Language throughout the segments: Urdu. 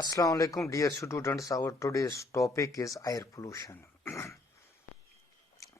Assalamu alaikum dear students, our today's topic is air pollution.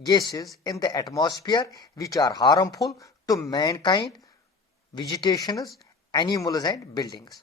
gases in the atmosphere which are harmful to mankind, vegetations, animals and buildings.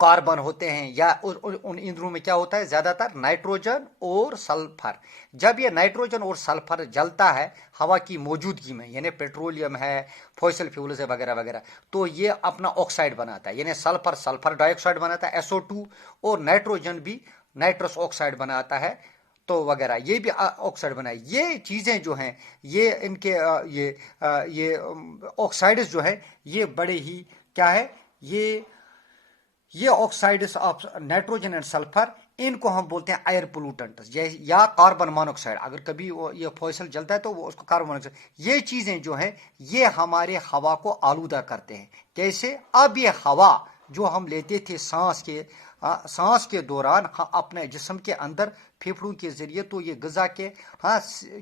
Carbon ہوتے ہیں یا ان ایندھنوں میں کیا ہوتا ہے زیادہ تر نائٹروجن اور سلفر. جب یہ نائٹروجن اور سلفر جلتا ہے ہوا کی موجودگی میں یعنی پیٹرولیم ہے فوسل فیولز ہے وغیرہ وغیرہ تو یہ اپنا آکسائڈ بناتا ہے یعنی سلفر ڈائی آکسائڈ بناتا ہے SO2 اور نائٹروجن بھی نائٹرس آکسائڈ بناتا ہے تو وغیرہ یہ بھی آکسائڈ بنائے. یہ چیزیں جو ہیں یہ ان کے یہ آکسائڈز جو ہے یہ بڑے ہی کیا ہے یہ آکسائڈس آف نائٹروجن اینڈ سلفر ان کو ہم بولتے ہیں ایئر پولوٹنٹس یا کاربن مونوکسائڈ. اگر کبھی یہ فوسل جلتا ہے تو وہ اس کو کاربن مونوکسائڈ. یہ چیزیں جو ہیں یہ ہمارے ہوا کو آلودہ کرتے ہیں. کیسے؟ اب یہ ہوا جو ہم لیتے تھے سانس کے دوران اپنے جسم کے اندر پھیپھڑوں کے ذریعے تو یہ غذا کے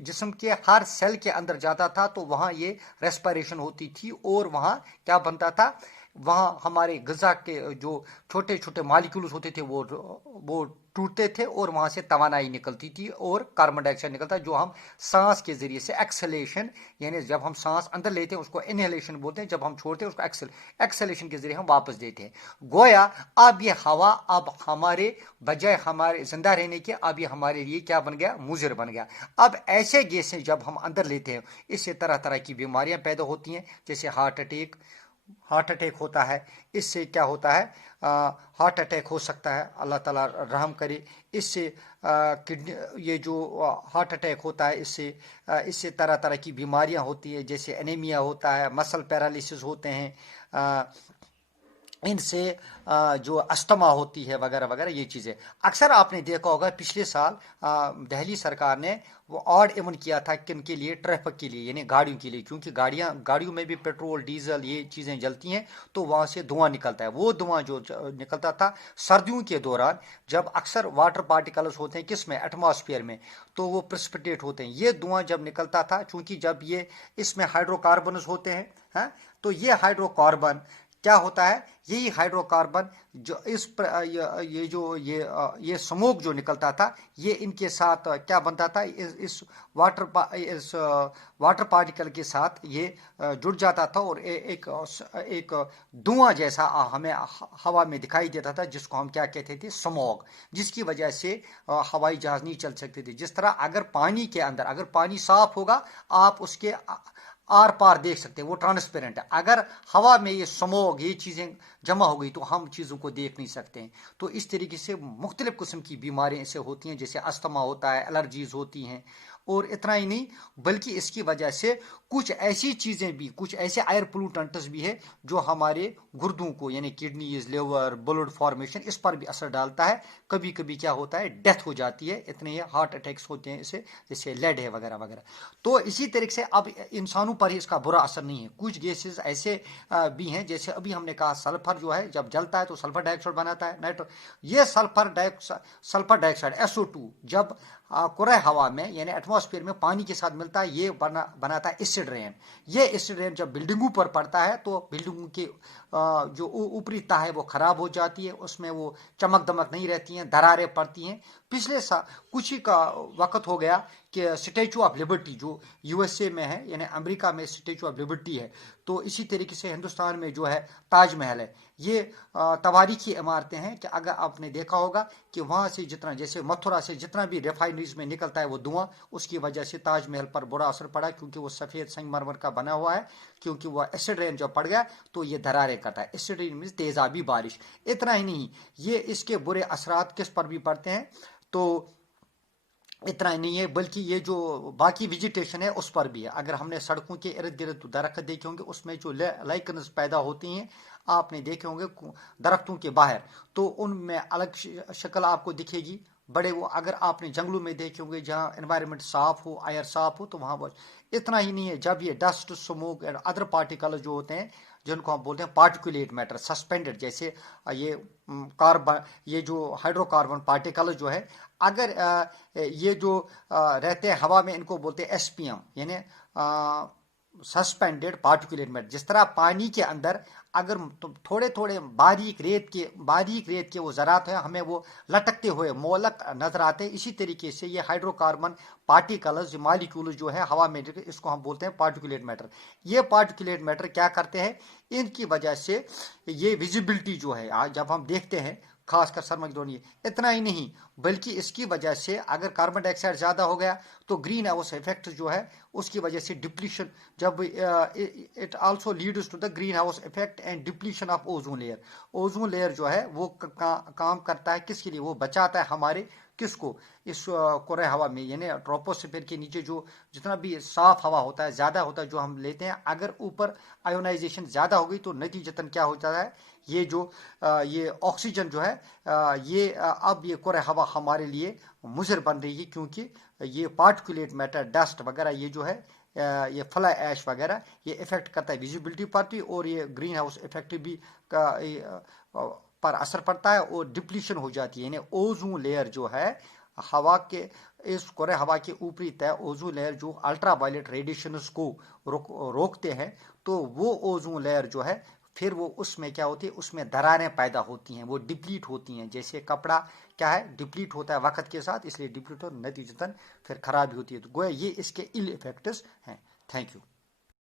جسم کے ہر سیل کے اندر جاتا تھا تو وہاں یہ ریسپائریشن ہوتی تھی اور وہاں کیا بنتا تھا وہاں ہمارے غذا کے جو چھوٹے چھوٹے مالیکولز ہوتے تھے وہ ٹوٹتے تھے اور وہاں سے توانائی نکلتی تھی اور کاربن ڈائی آکسائڈ نکلتا جو ہم سانس کے ذریعے سے ایکسلیشن یعنی جب ہم سانس اندر لیتے ہیں اس کو انہیلیشن بولتے ہیں, جب ہم چھوڑتے ہیں اس کو ایکسلیشن کے ذریعے ہم واپس دیتے ہیں. گویا اب یہ ہوا اب ہمارے بجائے ہمارے زندہ رہنے کے اب یہ ہمارے لیے کیا بن گیا مضر بن گیا. اب ایسے گیسیں جب ہم اندر لیتے ہیں اس سے طرح طرح کی بیماریاں پیدا ہوتی ہیں جیسے ہارٹ اٹیک ہوتا ہے. اس سے کیا ہوتا ہے ہارٹ اٹیک ہو سکتا ہے, اللہ تعالیٰ رحم کرے. اس سے یہ جو ہارٹ اٹیک ہوتا ہے اس سے طرح طرح کی بیماریاں ہوتی ہیں جیسے انیمیا ہوتا ہے, مسل پیرالیسس ہوتے ہیں, ان سے جو استما ہوتی ہے وغیرہ وغیرہ یہ چیزیں. اکثر آپ نے دیکھا ہوگا پچھلے سال دہلی سرکار نے وہ آڈ ایون کیا تھا کن کے لیے ٹریفک کے لیے یعنی گاڑیوں کے لیے, کیونکہ گاڑیوں میں بھی پیٹرول ڈیزل یہ چیزیں جلتی ہیں تو وہاں سے دھواں نکلتا ہے. وہ دھواں جو نکلتا تھا سردیوں کے دوران جب اکثر واٹر پارٹیکلز ہوتے ہیں کس میں ایٹماسفیئر میں تو وہ پرسپیٹیٹ ہوتے ہیں. یہ دھواں جب نکلتا تھا چونکہ جب یہ اس میں ہائیڈرو کاربنز ہوتے ہیں تو یہ ہائیڈرو کاربن کیا ہوتا ہے یہی ہائیڈرو کاربن جو یہ سموک جو نکلتا تھا یہ ان کے ساتھ کیا بنتا تھا اس واٹر پارٹیکل کے ساتھ یہ جڑ جاتا تھا اور ایک دھواں جیسا ہمیں ہوا میں دکھائی دیتا تھا جس کو ہم کیا کہتے تھے سموگ, جس کی وجہ سے ہوائی جہاز نہیں چل سکتے تھے. جس طرح اگر پانی کے اندر اگر پانی صاف ہوگا آپ اس کے آر پار دیکھ سکتے ہیں وہ ٹرانسپیرنٹ ہے. اگر ہوا میں یہ سموگ یہ چیزیں جمع ہو گئی تو ہم چیزوں کو دیکھ نہیں سکتے ہیں. تو اس طریقے سے مختلف قسم کی بیماریاں اسے ہوتی ہیں جیسے استما ہوتا ہے, الرجیز ہوتی ہیں. اور اتنا ہی نہیں بلکہ اس کی وجہ سے کچھ ایسی چیزیں بھی کچھ ایسے ایئر پولوٹنٹس بھی ہے جو ہمارے گردوں کو یعنی کڈنیز لیور بلڈ فارمیشن اس پر بھی اثر ڈالتا ہے. کبھی کبھی کیا ہوتا ہے ڈیتھ ہو جاتی ہے, اتنے ہی ہارٹ اٹیکس ہوتے ہیں اسے جیسے لیڈ ہے وغیرہ وغیرہ. تو اسی طریقے سے اب انسانوں پر ہی اس کا برا اثر نہیں ہے. کچھ گیسز ایسے بھی ہیں جیسے ابھی ہم نے کہا سلفر جو ہے جب جلتا ہے تو سلفر ڈائی آکسائڈ بناتا ہے یہ سلفر ڈائی آکسائڈ SO2 جب کرۂ ہوا میں یعنی ایٹماسفیئر میں پانی کے ساتھ ملتا ہے یہ بناتا ہے ایسڈ رین. یہ ایسڈ رین جب بلڈنگوں پر پڑتا ہے تو بلڈنگوں کی جو اوپری تہ ہے وہ خراب ہو جاتی ہے, اس میں وہ چمک دمک نہیں رہتی ہیں, دراریں پڑتی ہیں. پچھلے سال کچھ ہی کا وقت ہو گیا کہ اسٹیچو آف لبرٹی جو USA میں ہے یعنی امریکہ میں اسٹیچو آف لبرٹی ہے, تو اسی طریقے سے ہندوستان میں جو ہے تاج محل ہے. یہ تواریخی عمارتیں ہیں کہ اگر آپ نے دیکھا ہوگا کہ وہاں سے جتنا جیسے متھرا سے جتنا بھی ریفائنریز میں نکلتا ہے وہ دھواں اس کی وجہ سے تاج محل پر برا اثر پڑا کیونکہ وہ سفید سنگ مرمر کا بنا ہوا ہے. کیونکہ وہ ایسڈ رین جب پڑ گیا تو یہ دراریں کرتا ہے. ایسڈ رین مینس تیزابی بارش. اتنا ہی نہیں یہ اس کے برے اثرات کس پر بھی پڑتے ہیں تو اتنا ہی نہیں ہے بلکہ یہ جو باقی ویجیٹیشن ہے اس پر بھی ہے. اگر ہم نے سڑکوں کے ارد گرد درخت دیکھے ہوں گے اس میں جو لائکنز پیدا ہوتی ہیں آپ نے دیکھے ہوں گے درختوں کے باہر تو ان میں الگ شکل آپ کو دکھے گی. بڑے وہ اگر آپ نے جنگلوں میں دیکھے ہوں گے جہاں انوائرمنٹ صاف ہو ایئر صاف ہو تو وہاں اتنا ہی نہیں ہے جب یہ dust smoke and other particles جو ہوتے ہیں جن کو ہم بولتے ہیں پارٹیکولیٹ میٹر سسپینڈڈ جیسے یہ کاربن یہ جو ہائیڈرو کاربن پارٹیکلز جو ہے اگر یہ جو رہتے ہیں ہوا میں ان کو بولتے ہیں SPM یعنی سسپینڈڈ پارٹیکولیٹ میٹر. جس طرح پانی کے اندر اگر تھوڑے تھوڑے باریک ریت کے وہ ذرات ہیں ہمیں وہ لٹکتے ہوئے مولک نظر آتے ہیں. اسی طریقے سے یہ ہائیڈرو کاربن پارٹیکلز مالیکولز جو ہے ہوا میں، اس کو ہم بولتے ہیں پارٹیکولیٹ میٹر. یہ پارٹیکولیٹ میٹر کیا کرتے ہیں؟ ان کی وجہ سے یہ ویزیبلٹی جو ہے جب ہم دیکھتے ہیں، خاص کر سرمگدونی، اتنا ہی نہیں بلکہ اس کی وجہ سے اگر کاربن ڈائی آکسائڈ زیادہ ہو گیا تو گرین ہاؤس افیکٹ جو ہے اس کی وجہ سے ڈپلیشن، جب it also leads to the greenhouse effect and depletion of ozone layer. Ozone layer جو ہے وہ کام کرتا ہے کس کے لیے؟ وہ بچاتا ہے ہمارے کس کو؟ اس کرۂ ہوا میں، یعنی ٹروپوسفیئر کے نیچے جو جتنا بھی صاف ہوا ہوتا ہے، زیادہ ہوتا ہے جو ہم لیتے ہیں، اگر اوپر آیونائزیشن زیادہ ہو گئی تو نتیجتاً کیا ہوتا ہے؟ یہ جو یہ آکسیجن جو ہے یہ اب یہ کرۂ ہوا ہمارے لیے مضر بن رہی ہے، کیونکہ یہ پارٹیکولیٹ میٹر، ڈسٹ وغیرہ، یہ جو ہے یہ فلائی ایش وغیرہ یہ افیکٹ کرتا ہے ویزیبلٹی پر بھی، اور یہ گرین ہاؤس افیکٹ بھی پر اثر پڑتا ہے اور ڈپلیشن ہو جاتی ہے. یعنی اوزون لیئر جو ہے ہوا کے، اس کرۂ ہوا کے اوپری تہ اوزون لیئر جو الٹرا وائلٹ ریڈیشنز کو روکتے ہیں، تو وہ اوزون لیئر جو ہے پھر وہ اس میں کیا ہوتی ہے؟ اس میں دراریں پیدا ہوتی ہیں، وہ ڈپلیٹ ہوتی ہیں. جیسے کپڑا کیا ہے؟ ڈپلیٹ ہوتا ہے وقت کے ساتھ، اس لیے ڈپلیٹ ہو، نتیجتاً پھر خرابی ہوتی ہے. تو گویا یہ اس کے ایل افیکٹس ہیں. Thank you.